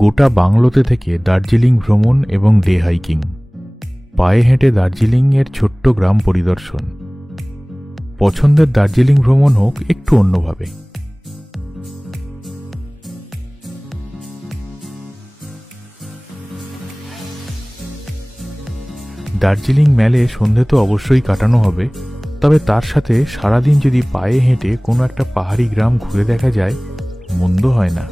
গোটা বাংলোতে থেকে দার্জিলিং ভ্রমণ এবং ডে হাইকিং, পায়ে হেঁটে দার্জিলিং এর ছোট্ট গ্রাম পরিদর্শন। পছন্দের দার্জিলিং ভ্রমণ হোক একটু অন্যভাবে। দার্জিলিং ম্যালে সন্ধে তো অবশ্যই কাটানো হবে, তবে তার সাথে সারাদিন যদি পায়ে হেঁটে কোনো একটা পাহাড়ি গ্রাম ঘুরে দেখা যায়, মন্দ হয় না।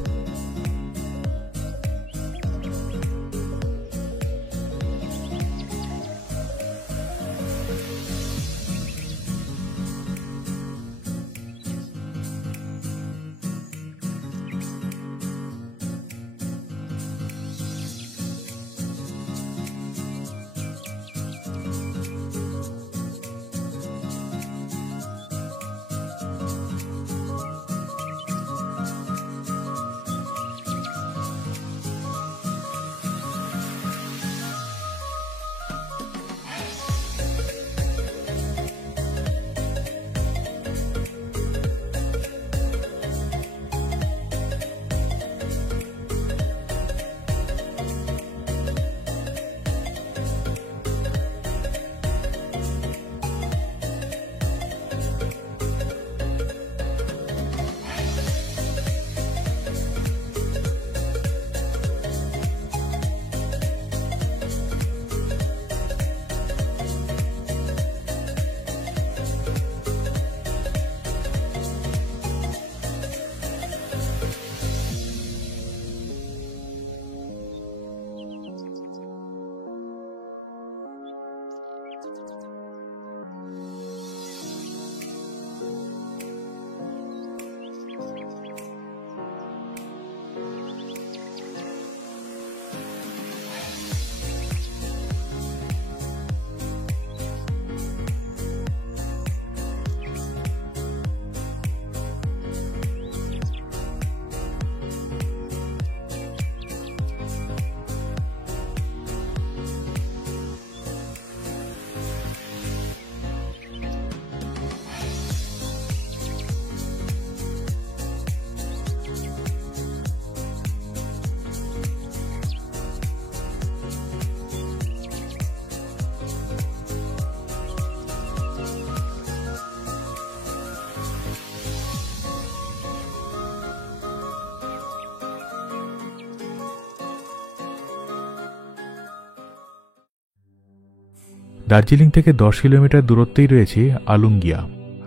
দার্জিলিং থেকে 10 কিলোমিটার দূরত্বেই রয়েছে আলুঙ্গিয়া,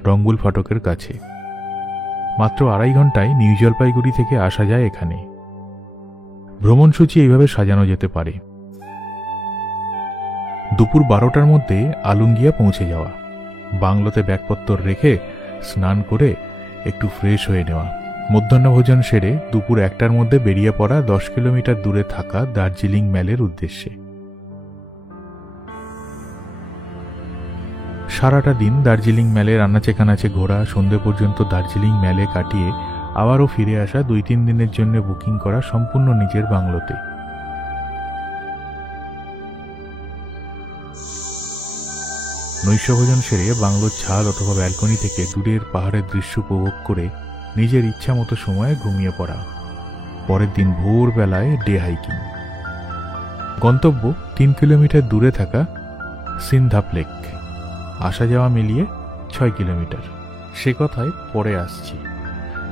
রংপুর ফটকের কাছে। মাত্র 2.5 ঘন্টায় নিউ জলপাইগুড়ি থেকে আসা যায় এখানে। ভ্রমণসূচি এইভাবে সাজানো যেতে পারে: দুপুর 12টার মধ্যে আলুঙ্গিয়া পৌঁছে যাওয়া, বাংলোতে ব্যাগপত্র রেখে স্নান করে একটু ফ্রেশ হয়ে নেওয়া, মধ্যাহ্নভোজন সেরে দুপুর 1টার মধ্যে বেরিয়ে পড়া 10 কিলোমিটার দূরে থাকা দার্জিলিং ম্যালের উদ্দেশ্যে। সারাটা দিন দার্জিলিং ম্যালের আনাচে কানাচে ঘোরা, সন্ধ্যে পর্যন্ত দার্জিলিং ম্যালে কাটিয়ে আবারও ফিরে আসা 2-3 দিনের জন্য বুকিং করা সম্পূর্ণ নিজের বাংলোতে। নৈশভোজন সেরে বাংলোর ছাদ অথবা ব্যালকনি থেকে দূরের পাহাড়ের দৃশ্য উপভোগ করে নিজের ইচ্ছা মতো সময়ে ঘুমিয়ে পড়া। পরের দিন ভোরবেলায় ডে হাইকিং। গন্তব্য 3 কিলোমিটার দূরে থাকা সিনধাপ লেক, আসা যাওয়া মিলিয়ে 6 কিলোমিটার। সে কথায় পরে আসছি,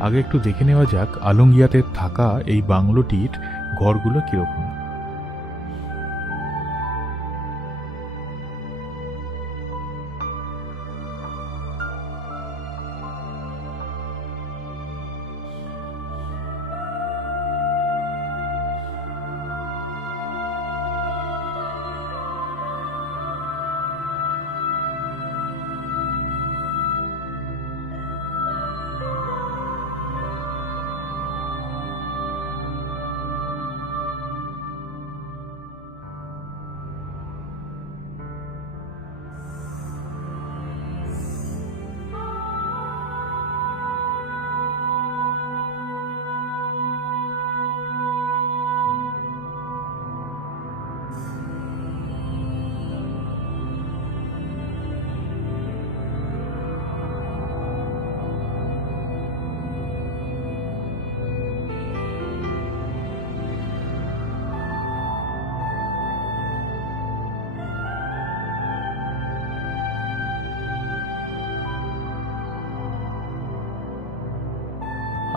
আগে একটু দেখে নেওয়া যাক আলুঙ্গিয়াতে থাকা এই বাংলোটির ঘরগুলো কিরকম।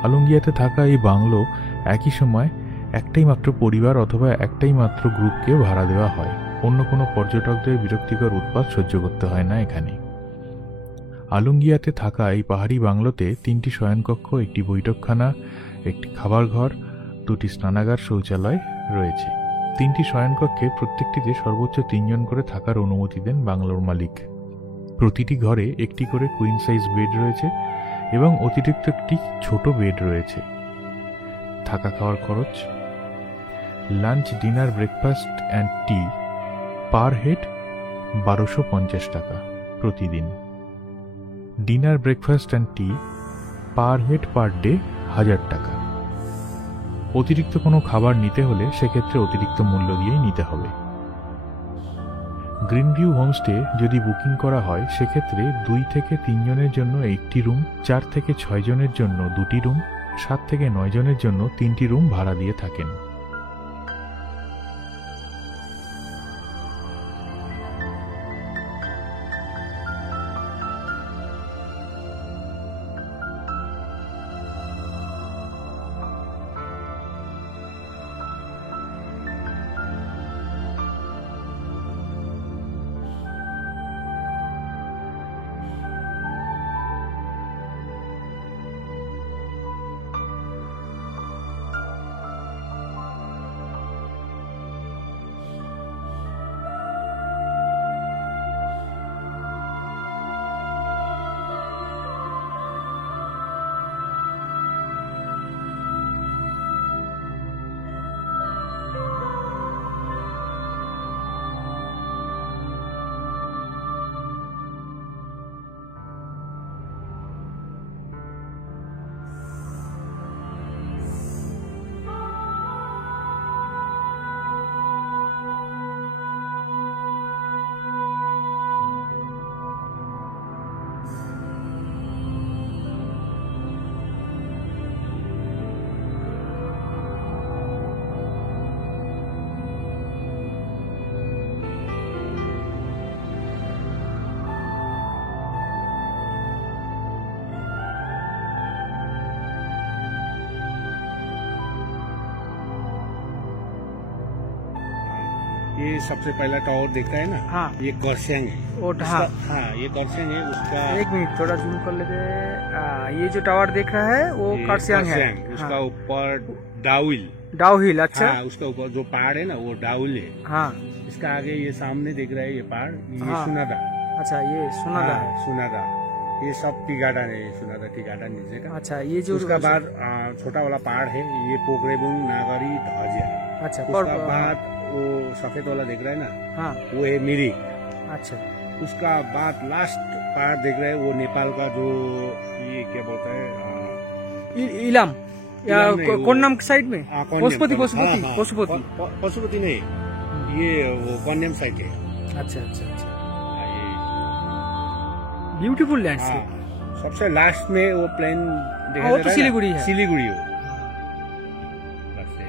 আলঙ্গিয়াতে থাকা এই বাংলো একই সময় একটাই মাত্র পরিবার অথবা একটাই মাত্র গ্রুপকে ভাড়া দেওয়া হয়। অন্য কোনো পর্যটকদের বিরক্তিকর উৎপাত সহ্য করতে হয় না এখানে। আলঙ্গিয়াতে থাকা এই পাহাড়ি বাংলোতে 3টি শয়নকক্ষ, একটি বৈঠকখানা, একটি খাবার ঘর, 2টি স্নানাগার, শৌচালয় রয়েছে। 3টি শয়নকক্ষে প্রত্যেকটিতে সর্বোচ্চ 3 জন করে থাকার অনুমতি দেন বাংলোর মালিক। প্রতিটি ঘরে একটি করে কুইন সাইজ বেড রয়েছে এবং অতিরিক্ত একটি ছোট বেড রয়েছে। থাকা খাওয়ার খরচ: lunch, dinner, breakfast and T per head 1250 টাকা প্রতিদিন। Dinner, breakfast and T per head per day 1000 টাকা। অতিরিক্ত কোনো খাবার নিতে হলে সেক্ষেত্রে অতিরিক্ত মূল্য দিয়েই নিতে হবে। গ্রিন ভিউ হোমস্টে যদি বুকিং করা হয় সেক্ষেত্রে 2 থেকে 3 জনের জন্য 1টি রুম, 4 থেকে 6 জনের জন্য 2টি রুম, 7 থেকে 9 জনের জন্য 3টি রুম ভাড়া দিয়ে থাকেন। ये सबसे पहला टावर देखता है ना, हाँ, ये गौरसेंग है। वो हाँ हाँ, ये गौरसेंग है उसका। एक मिनट थोड़ा जूम कर लेते ये जो टावर देख रहा है वो कर्सियांग है। उसका हाँ। ऊपर डाउल डाउहिल। अच्छा। हाँ, उसका ऊपर जो पहाड़ है ना वो डाउल है। हाँ। इसका आगे ये सामने दिख रहा है ये पहाड़, ये हाँ। सुनादा। अच्छा, ये सुनादा है। सुनादा, ये सब टी गार्डन है, सुनादा टी गार्डन नीचे का। अच्छा, ये जो उसका बाद छोटा वाला पहाड़ है ये पोखरेबुंग नागरी धजिया। अच्छा, उसका बाद वो सफेद वाला देख रहा है ना, हाँ, वो है मिरी। अच्छा, उसका बाद लास्ट पहाड़ देख रहे हैं वो नेपाल का जो ये क्या बोलता है, इलाम या इलाम नहीं, कोन्नम साइड में कन्याम। पशुपति हाँ, हाँ। पशुपति पशुपति नहीं, ये वो कन्याम साइड है। अच्छा अच्छा अच्छा, ये ब्यूटीफुल लैंडस्केप। हाँ, सबसे लास्ट में वो प्लेन देखा वो दे तो रहा है ना? सिलीगुड़ी है। सिलीगुड़ी हो। बस ये।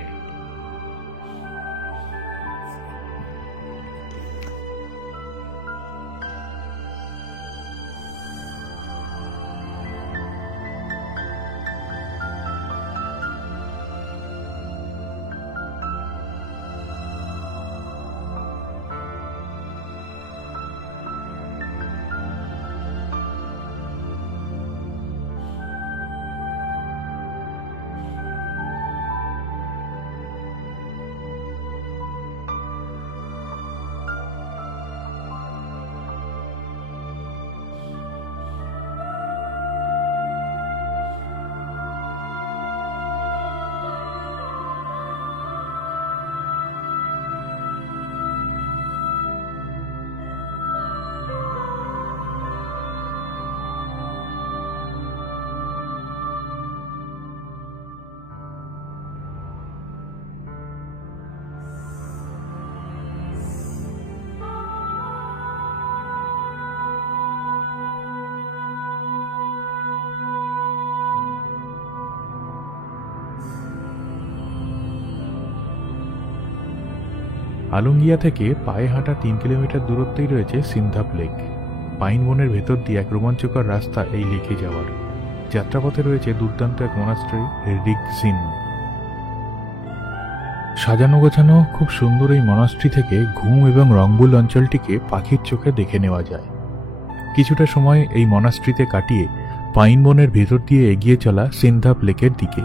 আলঙ্গিয়া থেকে পায়ে হাঁটা 3 কিলোমিটার দূরত্বেই রয়েছে সিন্ধাপ লেক। পাইন বনের ভেতর দিয়ে এক রোমাঞ্চকর রাস্তা এই লেকে যাওয়ার। যাত্রাপথে রয়েছে দুর্দান্ত এক মনাস্ট্রি, রিগজিন। সাজানো গোছানো খুব সুন্দর এই মনাস্ট্রি থেকে ঘুম এবং রংবুল অঞ্চলটিকে পাখির চোখে দেখে নেওয়া যায়। কিছুটা সময় এই মনাস্ট্রিতে কাটিয়ে পাইন বনের ভেতর দিয়ে এগিয়ে চলা সিন্ধাপ লেকের দিকে।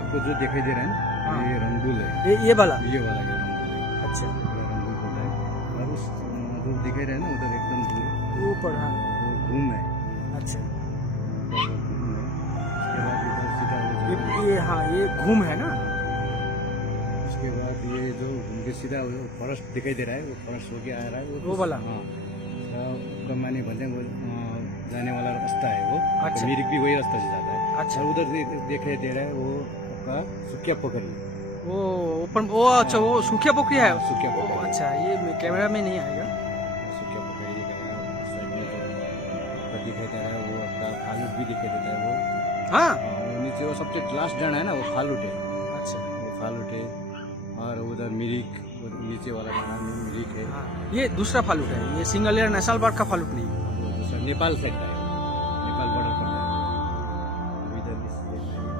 आपको जो दिखाई दे रहा है हाँ। ये रंगुल है, ये वाला। ये वाला ये रंगुल है, अच्छा, पूरा रंगुल होता है। और उस जो दिखाई रहा है ना उधर एकदम दूर ऊपर। हाँ, वो घूम है, अच्छा। वो घूम है। उसके बाद इधर सीधा हो जाएगा। ये हाँ, ये घूम है ना। उसके बाद ये जो घूम के सीधा फॉरेस्ट दिखाई दे रहा है, वो फॉरेस्ट होके आ रहा है वो वाला? हाँ, कमानी भले वो जाने वाला रास्ता है वो। अच्छा। मिरिक भी वही रास्ता से जाता है। अच्छा। और उधर दिखाई दे रहा है वो आपका सुखिया पोखरी। वो ऊपर वो, अच्छा, वो सूखिया पोखरी है। सुखिया वो, पोखरी। अच्छा, ये कैमरा में नहीं आएगा। सुखिया पोखरी दिखाई दे रहा है। साइड में जो ऊपर दिखाई दे रहा है वो आपका फालूट भी दिखाई देता है वो। हाँ, और नीचे वो सबसे लास्ट जाना है ना वो फालूट है। अच्छा। वो फालूट है। और उधर मिरिक, वो नीचे वाला जाना मिरिक है। हाँ, ये दूसरा फालूट है, ये सिंगल एयर नेशनल पार्क का फालूट नहीं। वो दूसरा नेपाल साइड का है, नेपाल बॉर्डर पर है। इधर इस साइड में है।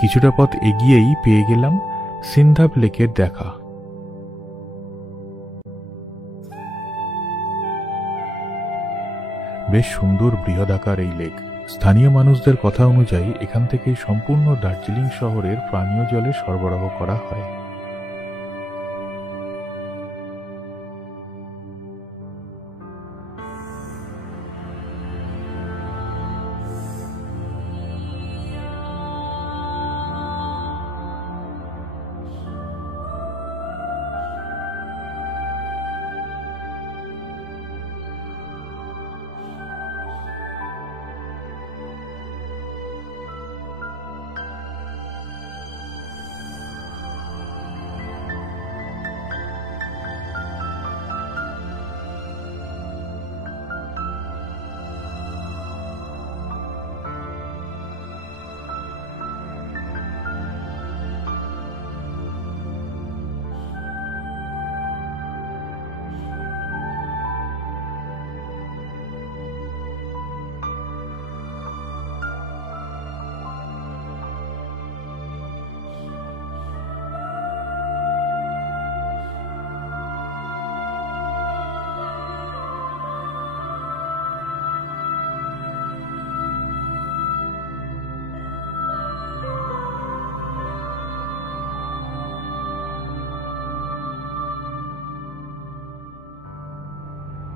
কিছুটা পথ এগিয়েই পেয়ে গেলাম সিন্ধাব লেকের দেখা। বেশ সুন্দর বৃহদাকার এই লেক। স্থানীয় মানুষদের কথা অনুযায়ী এখান থেকেই সম্পূর্ণ দার্জিলিং শহরের পানীয় জলের সরবরাহ করা হয়।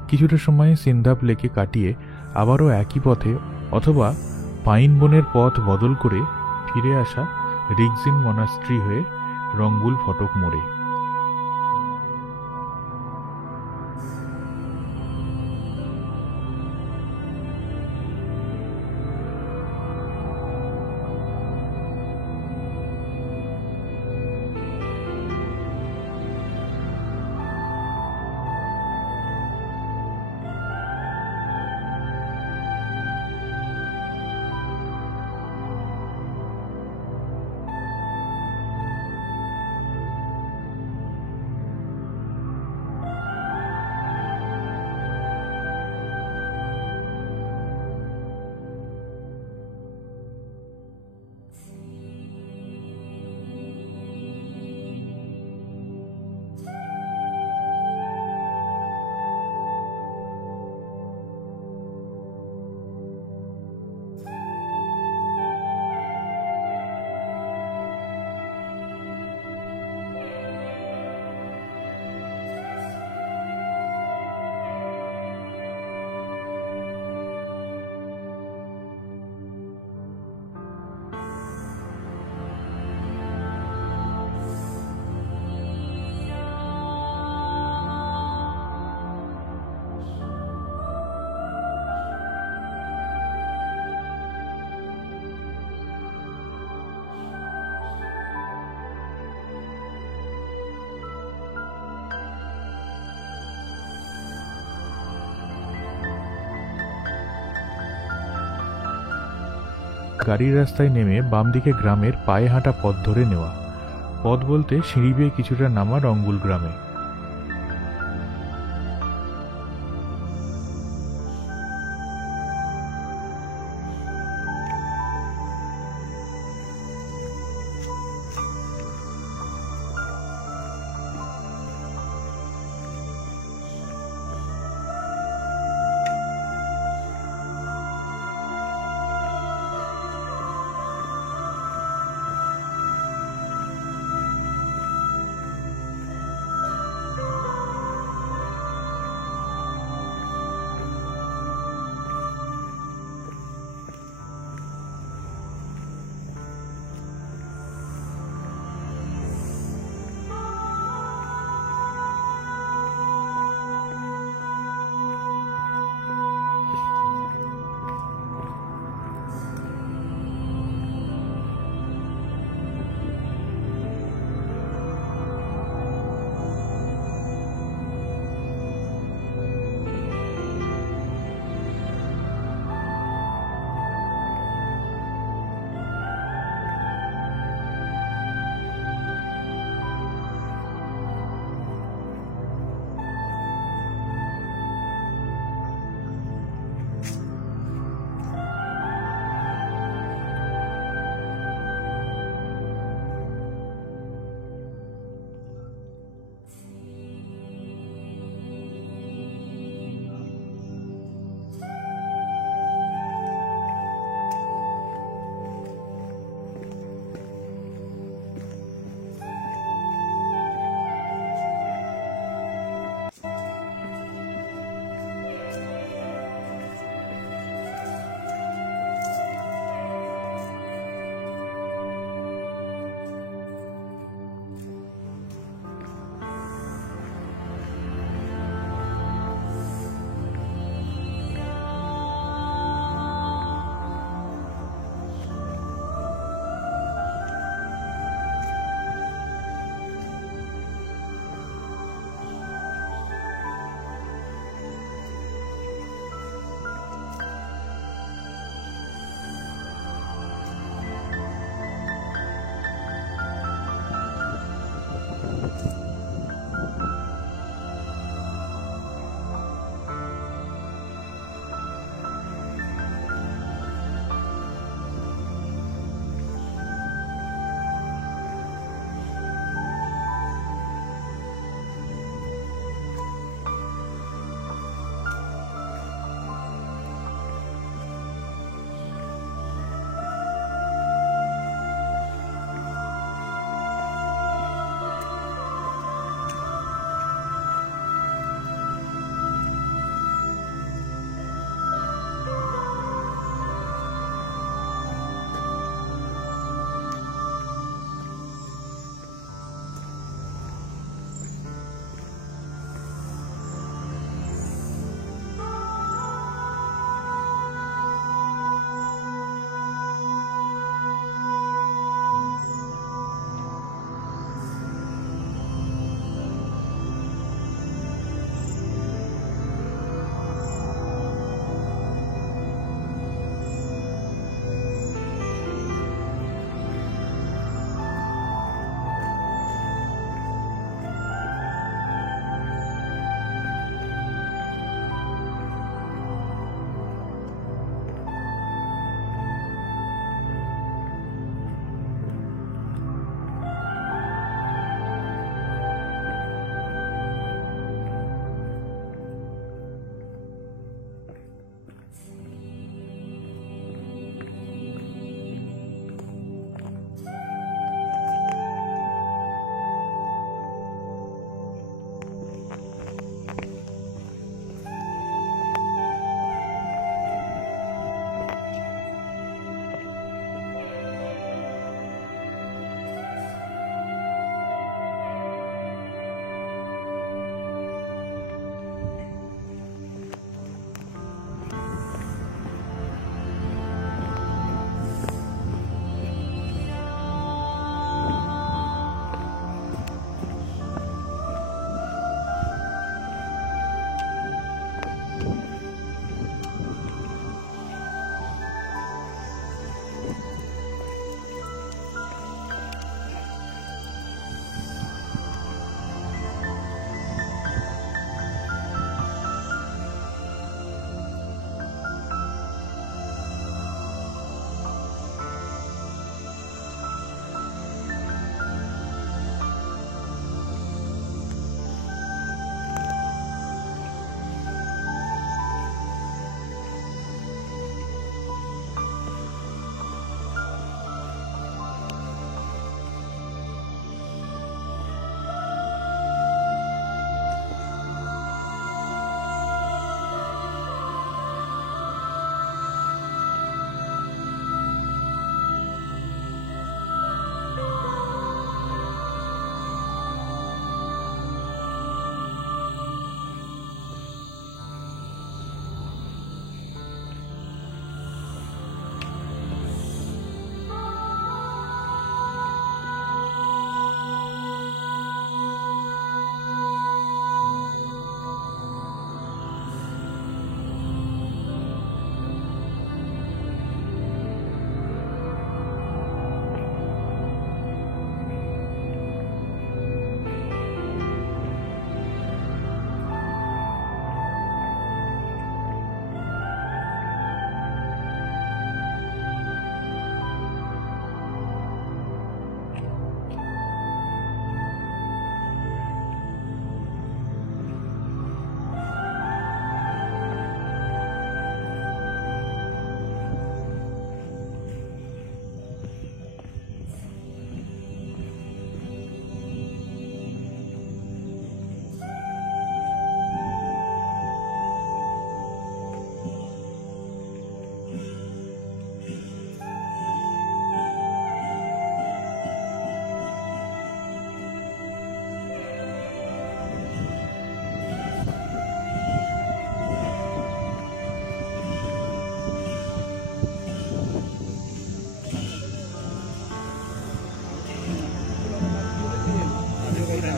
কিছুটা সময় সিন্ধাব লেকে কাটিয়ে আবারও একই পথে অথবা পাইন বনের পথ বদল করে ফিরে আসা রিগজিন মনাস্ট্রি হয়ে রঙ্গুল ফটক মোড়ে। গাড়ির রাস্তায় নেমে বাম দিকে গ্রামের পায়ে হাঁটা পথ ধরে নেওয়া। পথ বলতে সিঁড়ি বেয়ে কিছুটা নামা রঙ্গুল গ্রামে।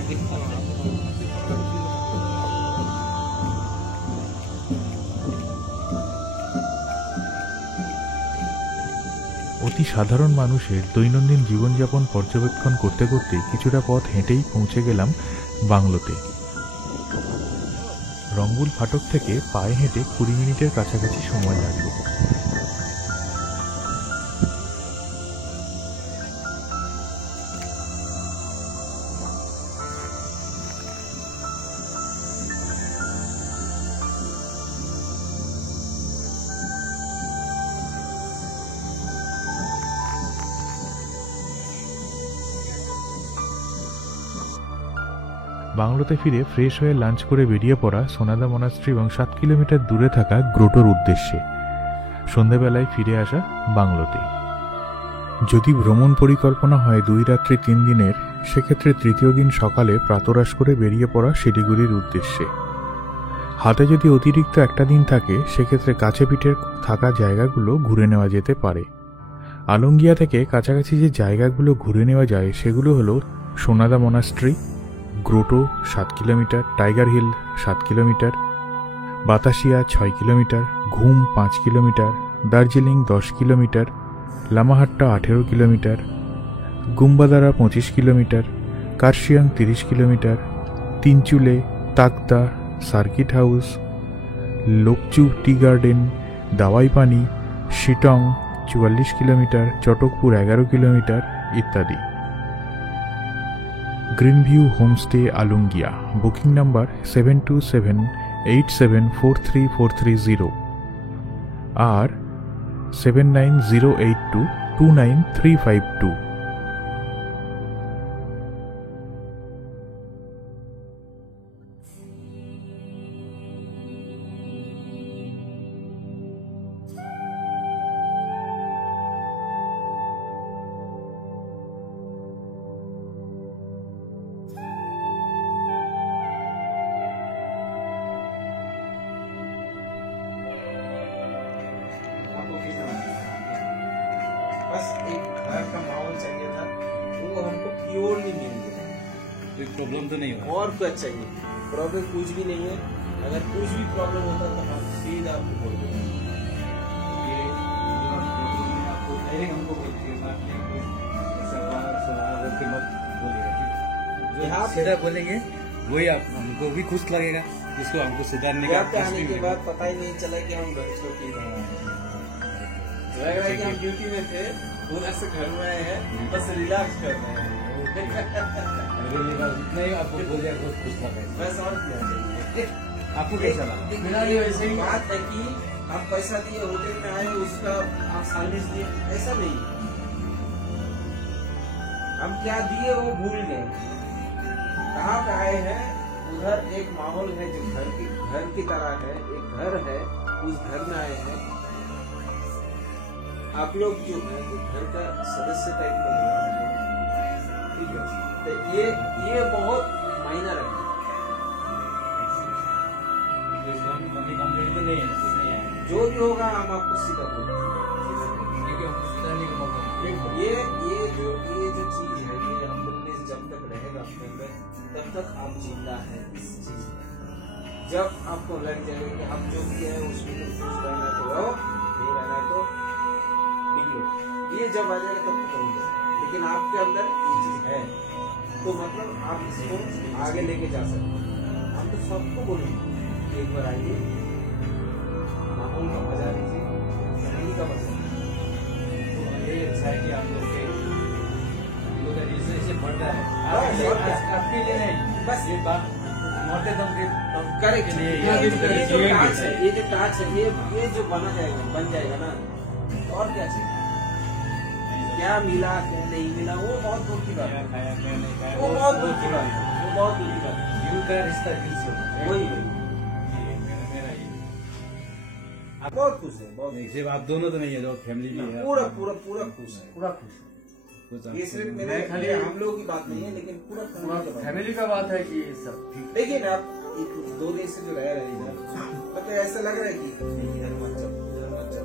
অতি সাধারণ মানুষের দৈনন্দিন জীবনযাপন পর্যবেক্ষণ করতে করতে কিছুটা পথ হেঁটেই পৌঁছে গেলাম বাংলোতে। রঙ্গুল ফাটক থেকে পায়ে হেঁটে 20 মিনিটের কাছাকাছি সময় লাগবে। বাংলোতে ফিরে ফ্রেশ হয়ে লাঞ্চ করে বেরিয়ে পড়া সোনাদা মনাস্ট্রি এবং 7 কিলোমিটার দূরে থাকা গ্রোটোর উদ্দেশ্যে। সন্ধ্যাবেলায় ফিরে আসা বাংলোতে। যদি ভ্রমণ পরিকল্পনা হয় 2 রাত্রি 3 দিনের, সেক্ষেত্রে তৃতীয় দিন সকালে প্রাতরাশ করে বেরিয়ে পড়া শিলিগুড়ির উদ্দেশ্যে। হাতে যদি অতিরিক্ত একটা দিন থাকে, সেক্ষেত্রে কাছে পিঠে থাকা জায়গাগুলো ঘুরে নেওয়া যেতে পারে। আলঙ্গিয়া থেকে কাছাকাছি যে জায়গাগুলো ঘুরে নেওয়া যায় সেগুলো হলো Sonada monastery, grotto 7 kilometre, Tiger Hill 7 kilometre, Batasia 6 kilometre, Ghum 5 kilometre, Darjeeling 10 kilometre, Lamahatta 18 kilometre, Gumbadara 25 kilometre, Kurseong 30 kilometre, Tinchuley, Takdah, circuit house, Lokchu tea garden, Dawaipani, Sittong 44 kilometre, Chatakpur 11 kilometre ইত্যাদি। Green view homestay Alungia, booking number 7278743430 আর 7908229352। बस एक घर का माहौल चाहिए था, वो हमको प्योरली मिल गया। कोई प्रॉब्लम तो नहीं हुआ? और कुछ चाहिए? प्रॉब्लम कुछ भी नहीं है। अगर कुछ भी प्रॉब्लम होता तो हम सीधा आपको बोल देते। ये जो प्रॉब्लम है आपको डायरेक्ट हमको बोलिए, बात नहीं कोई सवाल बोल के मत बोलिएगा, ठीक है? जो यहाँ आप सीधा बोलेंगे वही आप हमको भी खुश लगेगा, जिसको हमको सुधारने का यहाँ पे आने के बाद पता ही नहीं चला कि हम घर छोड़ के गए हैं। लग रहा है कि हम ड्यूटी में थे, पूरा से घर में आए हैं, बस रिलैक्स कर रहे हैं। अगर ये बात इतना ही आपको बोलिए बहुत खुश लगेगा। बस और क्या चाहिए? आपको कैसा लगा? मेरा ये वैसे ही बात है कि आप पैसा दिए होटल में आए, उसका आप सर्विस दिए, ऐसा नहीं। हम क्या दिए वो भूल गए। कहाँ पे आए हैं, उधर एक माहौल है जो घर की तरह है, एक घर है, उस घर में आए हैं। आप लोग जो है घर का सदस्य टाइप का है, ठीक है? तो ये बहुत मायना रखता है। मनी कंप्लेंट तो नहीं है, कुछ नहीं है। जो भी होगा हम आपको सीधा बोलेंगे। क्योंकि हमको सुधारने का मौका मिलेगा। ये जो चीज है, ये हम्बलनेस जब तक रहेगा अपने अंदर, तब तक आप जिंदा है इस चीज में। जब आपको लग जाएगा कि हम जो भी है उसमें तो खुश रहना तो रहो, नहीं रहना तो निकलो, ये जब आ जाएगा तब तक होगा। लेकिन आपके अंदर ये चीज है तो मतलब आप इसको आगे लेके जा सकते हैं। हम तो सबको बोलेंगे कि एक बार आइए, माहौल का मजा लीजिए, फैमिली का मजा। ये अच्छा है कि आप लोग के जैसे बढ़ता है आपके लिए नहीं, बस ये बात मरते दम के करेक्ट लिए ये जो टाच है ये जो बन जाएगा ना, और क्या चाहिए? क्या मिला क्या नहीं मिला वो बहुत दूर की बात है। खाया क्या नहीं खाया वो बहुत दूर की बात है, वो बहुत दूर की बात है। दिल का रिश्ता दिल से होता है। वही मेरा ये आप बहुत खुश है, बहुत नहीं, सिर्फ आप दोनों तो नहीं है, जो फैमिली भी है पूरा पूरा पूरा खुश है, पूरा खुश है। कुछ ये सिर्फ मेरे खाली हम लोगों की बात नहीं है, लेकिन पूरा फैमिली का बात है कि सब ठीक। देखिए ना, आप 2 दिन से जो रह रहे हैं इधर, मतलब ऐसा लग रहा है कि इधर मत चल, इधर मत चल,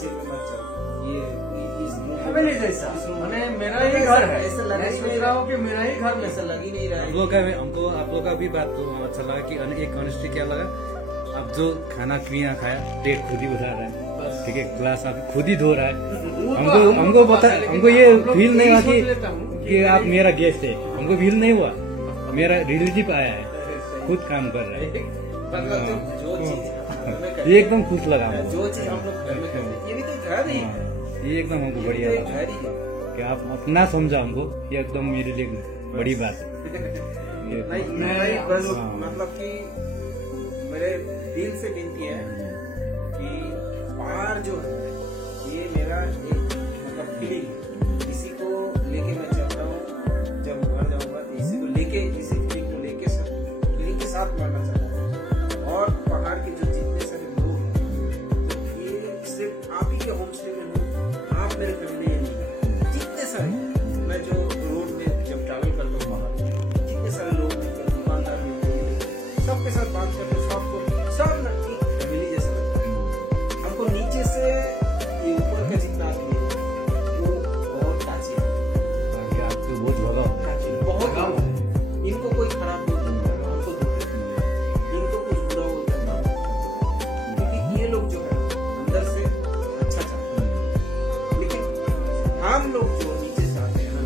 चिल मत चल, ये इस फैमिली जैसा मैंने मेरा ही घर है। ऐसा लग मैं ही सोच नहीं रहा हूँ कि मेरा ही घर में ऐसा लग ही नहीं रहा है। हमको आप लोग का भी बात तो अच्छा लगा कि एक ऑनेस्टी क्या लगा, अब जो खाना पीना खाया प्लेट खुद ही उठा रहा है, ठीक है, ग्लास आप खुद ही धो रहा है। हमको ये फील नहीं हुआ कि आप मेरा गेस्ट है, हमको फील नहीं हुआ मेरा रिलेटिव आया है, खुद काम कर रहा है। मतलब जो चीज हमें ये एकदम खुश लगा हमको। जो चीज हम लोग घर में करते हैं, ये भी तो घर ही है। ये एकदम हमको बढ़िया ये लगा घर ही है। कि आप अपना समझा हमको, ये एकदम मेरे लिए बड़ी बात है। नहीं नहीं, बस हाँ। मतलब कि मेरे दिल से विनती है कि पहाड़ जो है ये मेरा एक मतलब फीलिंग है। इसी को लेके मैं चल रहा हूँ, जब घर जाऊंगा तो इसी को लेके, इसी फीलिंग को लेके फीलिंग के साथ मरना चाहता हूँ। और पहाड़ के जो जितने सारे लोग हैं, ये सिर्फ आप ही के होम स्टे में हूँ, आप मेरे फैमिली नहीं है। जितने सारे मैं जो रोड में जब ट्रैवल करता हूँ बाहर, जितने सारे लोग मिलते हैं, दुकानदार मिलते हैं, सबके साथ बात करते हैं, सबको सब ना एक फैमिली जैसा लगता है। हमको नीचे से ये ऊपर का जितना आदमी है वो बहुत काची है, आपको बहुत लगा होगा। बहुत लोग हैं। इनको कोई खराब नहीं बोलता, हमको दुख है। इनको कुछ बुरा बोलता है, क्योंकि ये लोग जो है अंदर से अच्छा चाहते हैं। लेकिन हम लोग जो नीचे से आते हैं ना,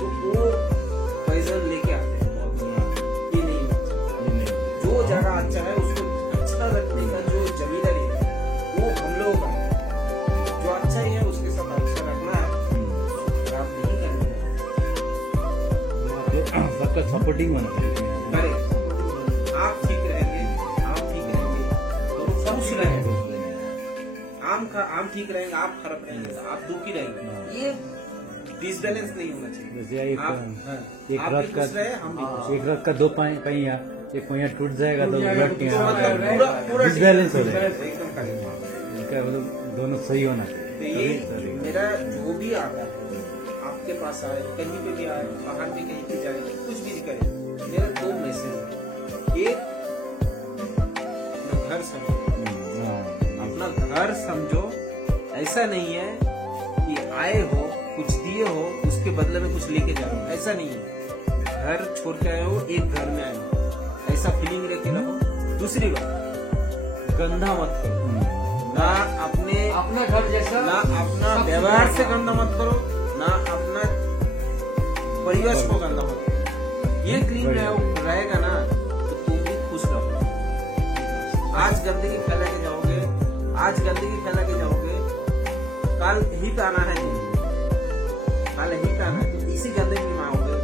तो वो पैसा लेके आते हैं बहुत। ये नहीं अच्छा। जो जगह अच्छा है उसको अच्छा रखने का जो जमीदारी है वो हम लोग का है। जो अच्छा ही है उसके साथ अच्छा रखना है, खराब नहीं करना है। सबका सपोर्टिंग होना चाहिए। अरे आप ठीक रहेंगे, आप ठीक रहेंगे तो खुश रहेंगे। आम ठीक रहेंगे, आप खराब रहेंगे, आप दुखी रहेंगे। ये डिसबैलेंस नहीं होना चाहिए। जैसे एक आप एक आप रात भी का खुश रहे, हम भी खुश एक रात का दो पहिया, एक पहिया टूट जाएगा तो उलट के रहे। मतलब पूरा डिसबैलेंस हो जाएगा। एकदम करेक्ट। इनका मतलब दोनों सही होना चाहिए। तो ये मेरा जो भी आता है आपके पास आए, कहीं पे भी आए, बाहर में कहीं पे जाए, कुछ भी करे, मेरा दो मैसेज है। एक, अपना घर समझो, अपना घर समझो। ऐसा नहीं है कि आए हो कुछ दिए हो उसके बदले में कुछ लेके जाओ, ऐसा नहीं है। घर छोड़ के आए हो, एक घर में आए हो, ऐसा फीलिंग लेके रहो। दूसरी बात, गंदा मत करो, ना अपना घर जैसा, ना अपना व्यवहार से गंदा मत करो, ना अपना परिवेश को गंदा मत करो। ये क्लीन रहेगा ना तो तुम भी खुश रहो। आज गंदगी फैला के जाओगे, कल हिट आना है, कल हिट आना है, तो इसी गंदगी में आओगे।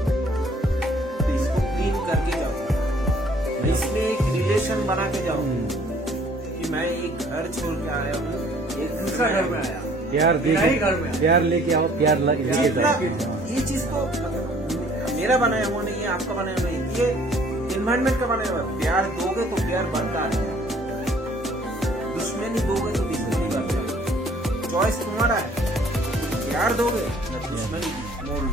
तो इसको क्लीन करके जाओ, इसमें एक रिलेशन बना के जाओ कि मैं एक घर छोड़ के आया हूँ, एक दूसरा घर में आया, प्यार लेके आओ, प्यार लेके जाओ। ये चीज तो मेरा बनाया हुआ नहीं है, आपका बनाया हुआ नहीं, ये एनवायरमेंट का बनाया हुआ। प्यार दोगे तो प्यार बढ़ता है, दुश्मनी दोगे तो दुश्मनी बढ़ता है। चॉइस तुम्हारा है, प्यार दोगे या दुश्मनी मोड़ लो।